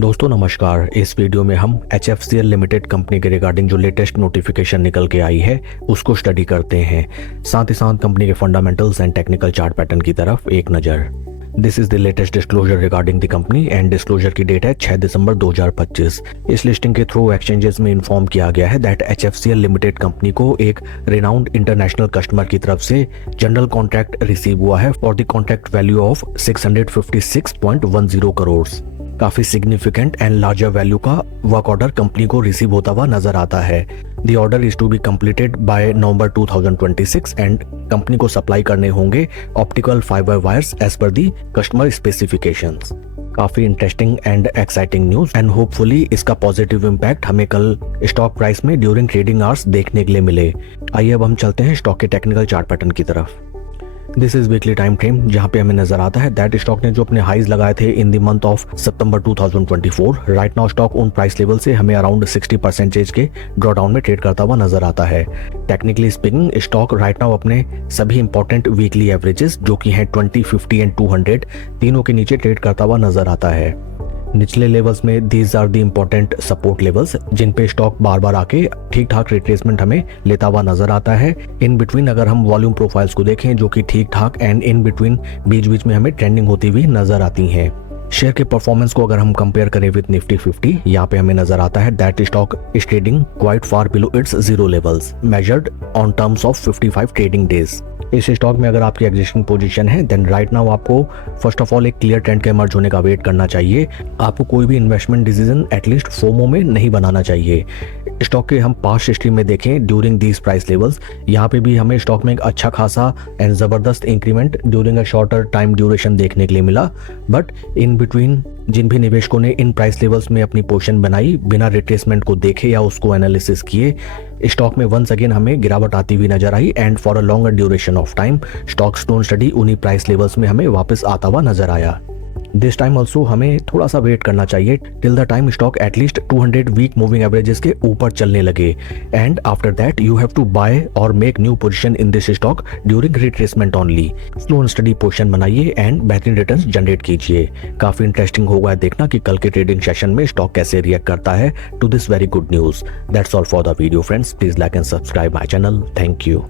दोस्तों नमस्कार। इस वीडियो में हम HFCL लिमिटेड कंपनी के रिगार्डिंग जो लेटेस्ट नोटिफिकेशन निकल के आई है उसको स्टडी करते हैं, साथ ही साथ कंपनी के fundamentals and technical chart pattern की तरफ एक नज़र। This is the latest disclosure regarding the company and disclosure की डेट है 6 दिसंबर 2025। इस लिस्टिंग के थ्रू एक्सचेंजेस में इन्फॉर्म किया गया है दैट HFCL लिमिटेड कंपनी को एक रिनाउंड इंटरनेशनल कस्टमर की तरफ से जनरल कॉन्ट्रैक्ट रिसीव हुआ है for the contract value of 656.10 crore. काफी सिग्निफिकेंट एंड लार्जर वैल्यू का वर्क ऑर्डर कंपनी को रिसीव होता हुआ नजर आता है। The order is to be completed by November 2026 and company को सप्लाई करने होंगे optical fibre wires as per the customer specifications. काफी interesting and exciting news and hopefully इसका पॉजिटिव इम्पैक्ट हमें कल स्टॉक प्राइस में ड्यूरिंग ट्रेडिंग आवर्स देखने के लिए मिले। आइए अब हम चलते हैं स्टॉक के टेक्निकल चार्ट पैटर्न की तरफ। This is weekly time frame जहां पे हमें नजर आता है दैट स्टॉक ने जो अपने हाईज लगाए थे in the month of September 2024, right now stock उन प्राइस लेवल से हमें अराउंड 60% के ड्रॉ डाउन में ट्रेड करता हुआ नजर आता है। Technically speaking stock right now अपने सभी इंपॉर्टेंट वीकली एवरेजेस जो कि हैं 20, 50 एंड 200 तीनों के नीचे ट्रेड करता हुआ नजर आता है। निचले लेवल्स में these are the important support levels जिन पे स्टॉक बार बार आके ठीक ठाक रिट्रेसमेंट हमें लेता हुआ नजर आता है। इन बिटवीन अगर हम वॉल्यूम प्रोफाइल्स को देखें जो कि ठीक ठाक एंड इन बिटवीन बीच बीच में हमें ट्रेंडिंग होती हुई नजर आती हैं। शेयर के परफॉर्मेंस को अगर हम कंपेयर करें विद निफ्टी 50, यहाँ पे हमें नजर आता है that stock is trading quite far below it's zero levels measured on terms of 55 trading days. इस स्टॉक में अगर आपकी एग्जिस्टिंग पोजीशन है देन राइट नाउ आपको फर्स्ट ऑफ ऑल एक क्लियर ट्रेंड के इमर्ज होने का वेट करना चाहिए। आपको कोई भी इन्वेस्टमेंट डिसीजन एटलीस्ट फोमो में नहीं बनाना चाहिए। स्टॉक के हम पास्ट हिस्ट्री में देखें ड्यूरिंग दीज प्राइस लेवल्स, यहाँ पे भी हमें स्टॉक में एक अच्छा खासा एंड जबरदस्त increment during a shorter time duration देखने के लिए मिला। बट इन बिटवीन जिन भी निवेशकों ने इन प्राइस लेवल्स में अपनी पोजीशन बनाई बिना रिट्रेसमेंट को देखे या उसको एनालिसिस किए, स्टॉक में वंस अगेन हमें गिरावट आती हुई नजर आई and for a longer duration of time stock stone steady उन्हीं प्राइस लेवल्स में हमें वापस आता हुआ नजर आया। दिस टाइम ऑल्सो हमें थोड़ा सा वेट करना चाहिए till the time stock at least 200 week moving averages के ऊपर चलने लगे and after that you have to buy और make new position in this stock during retracement only. Slow and steady position बनाइए एंड बेहतरीन रिटर्न्स जनरेट कीजिए। काफी interesting होगा देखना कि कल के ट्रेडिंग सेशन में स्टॉक कैसे रिएक्ट करता है to this very good news. That's all for the video friends, please like and subscribe my channel. Thank you.